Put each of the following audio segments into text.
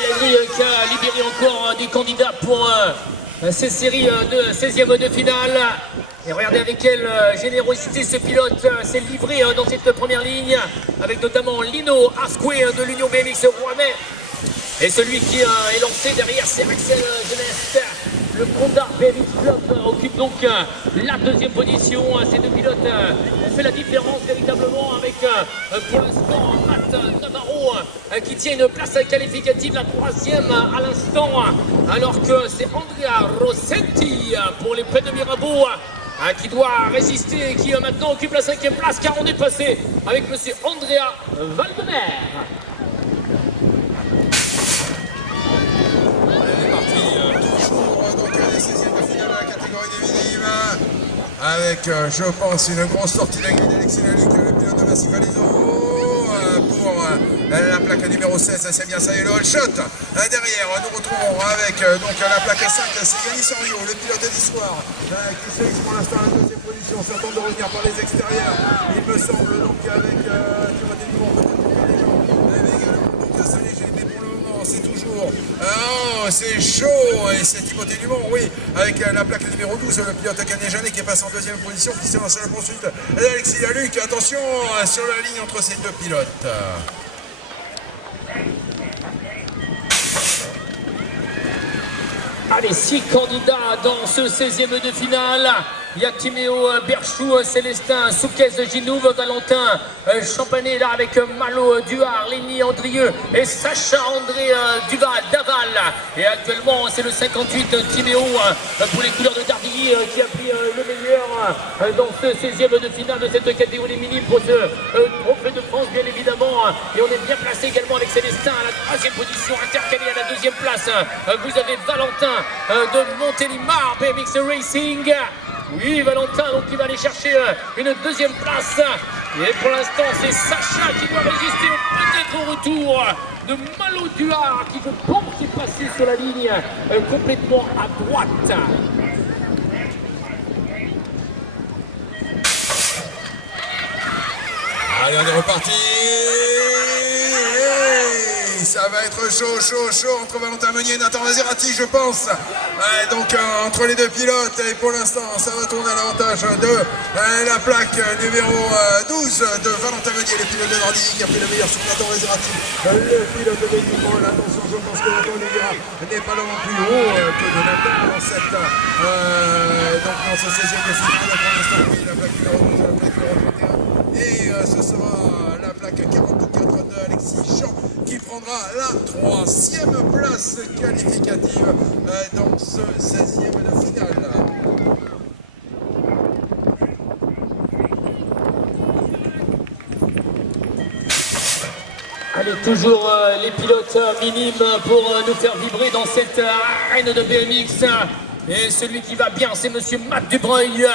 Pellegrini qui a libéré encore des candidats pour ces séries de 16e de finale. Et regardez avec quelle générosité ce pilote s'est livré dans cette première ligne, avec notamment Lino Asque de l'Union BMX Rouennais. Et celui qui est lancé derrière, c'est Axel Jeunesse. Le Honda BMX Club occupe donc la deuxième position. Ces deux pilotes ont fait la différence véritablement avec pour l'instant Matt Navarro qui tient une place qualificative, la troisième à l'instant, alors que c'est Andrea Rossetti pour les Prés de Mirabeau qui doit résister et qui maintenant occupe la cinquième place, car on est passé avec monsieur Andrea Valdemer. Avec, je pense, une grosse sortie d'Angrid d'Alexis Laluc, le pilote de Massif Valizo pour la plaque numéro 16, c'est bien ça, et le all shot. Derrière, nous retrouvons avec donc la plaque 5, c'est Yannis Henriot, le pilote d'histoire, qui se hisse pour l'instant à la deuxième position, s'attend de revenir par les extérieurs. Il me semble donc avec Timothée Dumont, peut-être Saint-Léger, mais pour le moment, c'est toujours. Oh, c'est chaud, et c'est Timothée Dumont, oui, avec la plaque numéro 12, le pilote canéjanais qui est passé en deuxième position, qui s'est lancé à la poursuite d'Alexis Laluc. Attention sur la ligne entre ces deux pilotes. Allez, 6 candidats dans ce 16e de finale. Il y a Timéo Berchou, Célestin Souquez, Ginouve, Valentin Champanet là avec Malo Duard, Léni Andrieux et Sacha André Duval d'Aval. Et actuellement c'est le 58 Timéo pour les couleurs de Dardilly qui a pris le meilleur dans ce 16e de finale de cette catégorie minime pour ce trophée de France bien évidemment. Et on est bien placé également avec Célestin à la troisième position, intercalé à la deuxième place. Vous avez Valentin de Montélimar BMX Racing. Oui, Valentin, donc il va aller chercher une deuxième place. Et pour l'instant, c'est Sacha qui doit résister peut-être au retour de Malo Duard qui je pense est passé sur la ligne complètement à droite. Allez, on est reparti. Ça va être chaud entre Valentin Meunier et Nathan Maserati, je pense. Donc entre les deux pilotes, et pour l'instant ça va tourner à l'avantage de la plaque numéro 12 de Valentin Meunier, le pilote de Dardilly qui a fait le meilleur sur Nathan Maserati. Le pilote de Bénimont, attention, je pense que Nathan Oliveira n'est pas loin plus haut que de Nathan dans cette donc dans ce 16e de finale. Pour l'instant, oui, la plaque numéro 12, la plaque numéro 21. Et ce sera la plaque 44 de Alexis Jean qui prendra la troisième place qualificative dans ce 16e de finale. Allez, toujours les pilotes minimes pour nous faire vibrer dans cette arène de BMX. Et celui qui va bien, c'est monsieur Matt Dubreuil,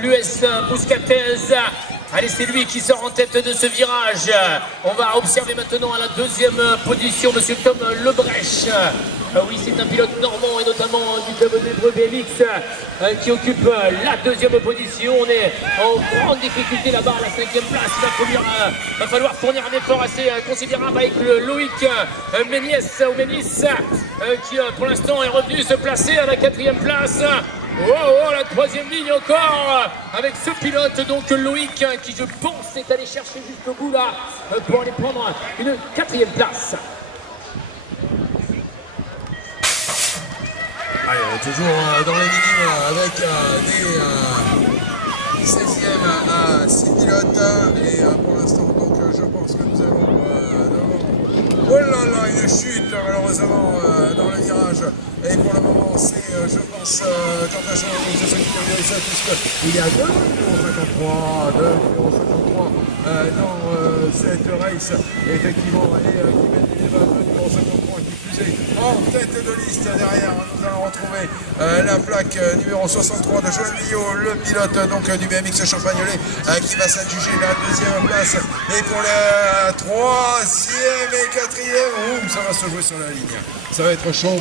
l'US Bouscatez. Allez, c'est lui qui sort en tête de ce virage. On va observer maintenant à la deuxième position monsieur Tom Lebrèche. Oui, c'est un pilote normand et notamment du club d'Évreux BMX qui occupe la deuxième position. On est en grande difficulté là-bas à la cinquième place. Il va falloir fournir un effort assez considérable avec le Loïc Méniès qui pour l'instant est revenu se placer à la quatrième place. Oh, la troisième ligne encore avec ce pilote donc Loïc qui je pense est allé chercher jusqu'au bout là pour aller prendre une quatrième place. Allez, on est toujours dans les minimes avec des 16e à 6 pilotes et pour l'instant donc je pense que nous allons oh là là, une chute malheureusement dans le virage. Et pour le moment, c'est, je pense, tentation de ce qui vient ça, puisqu'il y a 2,53 dans cette race, effectivement, et qui mène les 2,53 qui plus est en tête de liste. Derrière, nous allons retrouver la plaque numéro 63 de Joël Millot, le pilote donc du BMX Champagnolais, qui va s'adjuger la deuxième place. Et pour la troisième et quatrième, ça va se jouer sur la ligne. Ça va être chaud.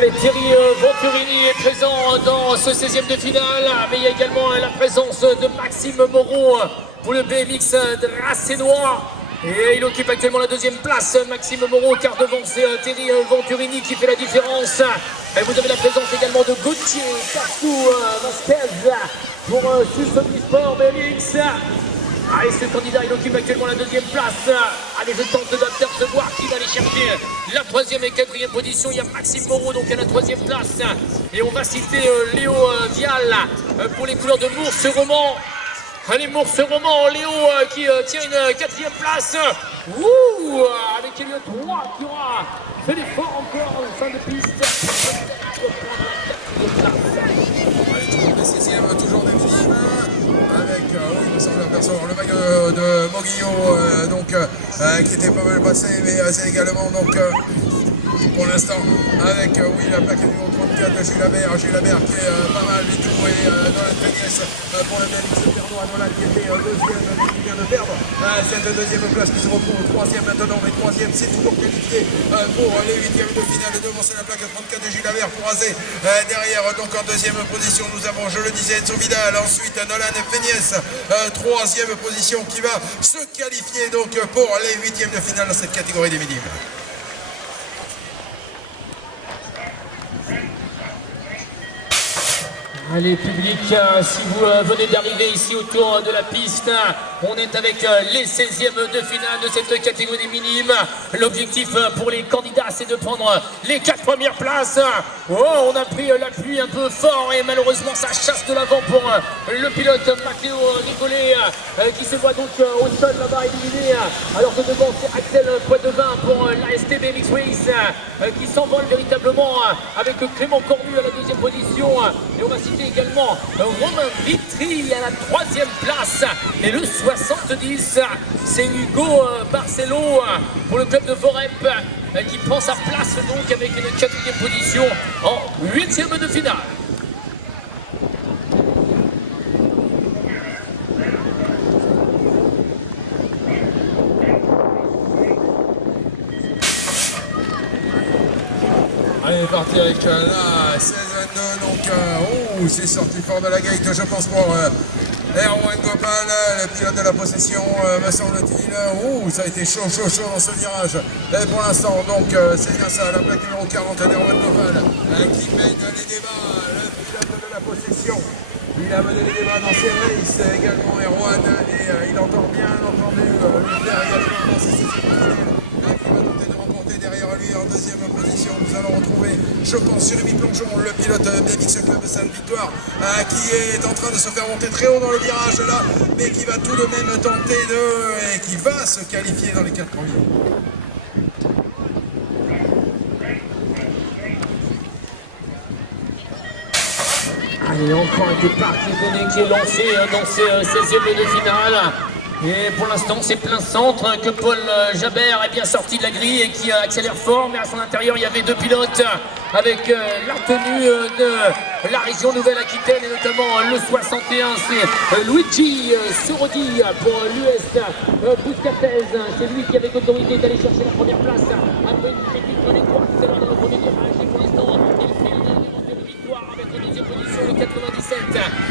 Allez, Thierry Venturini est présent dans ce 16e de finale, mais il y a également la présence de Maxime Moreau pour le BMX dracénois. Et il occupe actuellement la deuxième place, Maxime Moreau, car devant c'est Thierry Venturini qui fait la différence. Et vous avez la présence également de Gauthier Castou Vasquez pour Suisse Sport BMX. Allez, ce candidat, il occupe actuellement la deuxième place. Allez, je tente d'apercevoir qui va aller chercher la troisième et quatrième position. Il y a Maxime Moreau, donc à la troisième place. Et on va citer Léo Vial pour les couleurs de Mours-Roman. Allez, Mours-Roman, Léo qui tient une quatrième place. Ouh, avec Elliot 3 qui aura fait l'effort encore en fin de piste. Allez, toujours des 16e, toujours des minimes. Avec, oui, il me semble apercevoir le maillot de Moguillot, qui était pas mal passé, mais c'est également, donc, pour l'instant, avec, oui, la plaque numéro 34 de Jules Labert qui est pas mal du tout, et Nolan Péniès pour le BMX Bernois, Nolan qui était deuxième, mais qui vient de perdre cette deuxième place qui se retrouve au troisième maintenant, mais troisième c'est toujours qualifié pour les huitièmes de finale. Devant c'est la plaque 34 de Jules Labert pour raser derrière, donc en deuxième position nous avons, je le disais, Enzo Vidal, ensuite Nolan Péniès, troisième position qui va se qualifier donc pour les huitièmes de finale dans cette catégorie des minimes. Allez, public, si vous venez d'arriver ici autour de la piste, on est avec les 16e de finale de cette catégorie minimes. L'objectif pour les candidats, c'est de prendre les 4 premières places. Oh, on a pris l'appui un peu fort et malheureusement, ça chasse de l'avant pour le pilote Matteo Rigolet qui se voit donc au sol là-bas éliminé. Alors que devant, c'est Axel Poitevin pour l'AST BMX Race qui s'envole véritablement avec Clément Cornu à la deuxième position. Et on va citer également Romain Vitry à la troisième place. Et le 70, c'est Hugo Barcelo pour le club de Vorep qui prend sa place donc avec une quatrième position en huitième de finale. Allez, parti avec la 16-22, donc c'est sorti fort de la gate, je pense, pour Erwan Gopal, le pilote de la possession, me semble-t-il. Ça a été chaud dans ce virage. Et pour l'instant, donc, c'est bien ça, la plaque numéro 40 d'Erwan Gopal qui mène les débats, le pilote de la possession. Il a mené les débats dans ses races également, Erwan, et il entend bien entendu le faire également dans ses sessions. Derrière lui en deuxième position, nous allons retrouver, je pense, Jérémy Plongeon, le pilote BMX Club Sainte-Victoire, qui est en train de se faire monter très haut dans le virage là, mais qui va tout de même tenter et qui va se qualifier dans les 4 premiers. Allez, encore un départ qui est lancé dans ces 16e de finale. Et pour l'instant, c'est plein centre que Paul Jabert est bien sorti de la grille et qui accélère fort. Mais à son intérieur, il y avait deux pilotes avec la tenue de la région Nouvelle-Aquitaine et notamment le 61. C'est Luigi Sorodi pour l'US Buscatez. C'est lui qui avait l'autorité d'aller chercher la première place après une critique dans les droits dans le premier virage. Et pour l'instant, il fait un de victoire avec la deuxième position, le 97.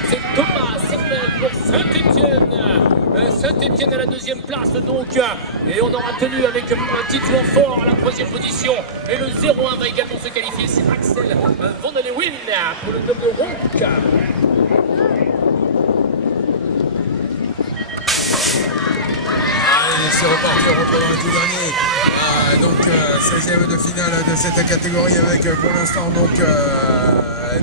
C'est Thomas Sermel pour Saint-Étienne. Saint-Étienne à la deuxième place donc, et on aura tenu avec un titre fort à la troisième position, et le 0-1 va également se qualifier, c'est Axel Van der Leeuwen pour le club de Ronc. Allez, c'est reparti, on rentre dans le tout dernier, donc 16e de finale de cette catégorie avec pour l'instant donc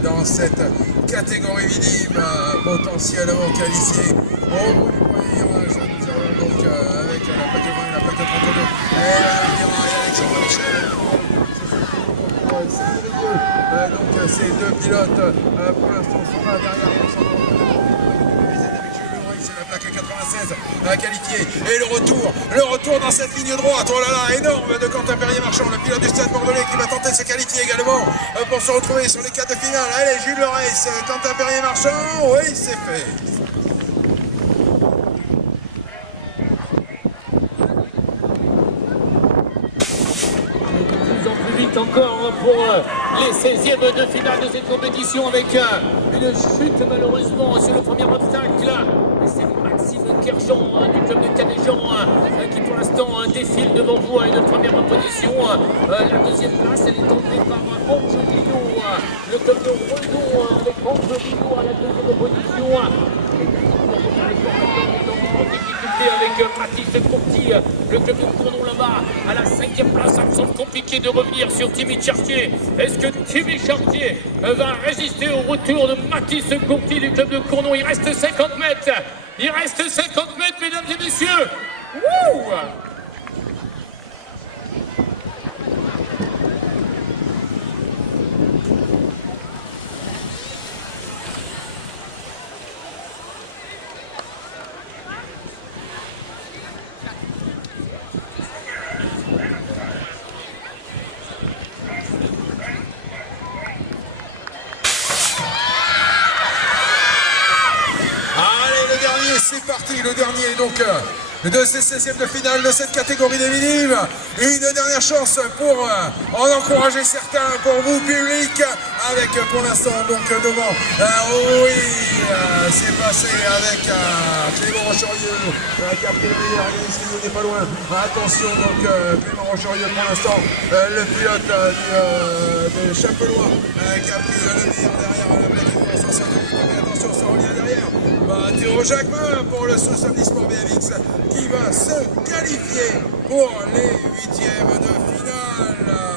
dans cette catégorie minime potentiellement qualifiée au bout du premier virage. Nous avons donc avec la plaque 20 et la plaque 32 et Alexandre Michel. Donc ces deux pilotes pour l'instant sont pas derrière. C'est la plaque 96 qualifiée. Et le retour dans cette ligne droite. Oh là là, énorme de Quentin Perrier-Marchand, le pilote du Stade Bordelais qui va tenter de se qualifier également pour se retrouver sur les 4 de finale. Allez, Jules Le Race, Quentin Perrier-Marchand, oui, c'est fait. De plus en plus vite encore pour les 16e de finale de cette compétition avec une chute malheureusement sur le premier obstacle. Et c'est Maxime Kerjean du club de Canet-Jean qui pour l'instant défile devant vous à une première position. La deuxième place, elle est tombée par Angelino, le club de Redon avec Angelino à la deuxième position. En difficulté avec Mathis Courty, le club de Cournon là-bas à la 5e place. Ça me semble compliqué de revenir sur Timmy Chartier. Est-ce que Timmy Chartier va résister au retour de Mathis Courty du club de Cournon? Il reste 50 mètres. Il reste 50 mètres, mesdames et messieurs. Wouh! C'est parti, le dernier donc de ces 16e de finale de cette catégorie des minimes. Une dernière chance pour en encourager certains pour vous, public, avec pour l'instant donc devant. Oui, c'est passé avec Clément Rocherieux qui a pris le meilleur, il n'est pas loin. Attention donc Clément Rocherieux pour l'instant, le pilote de Chapelois qui a pris le meilleur derrière la plaque de attention, ça revient derrière. Théo Jacquemin pour le Samedi Sport BMX qui va se qualifier pour les 8e de finale.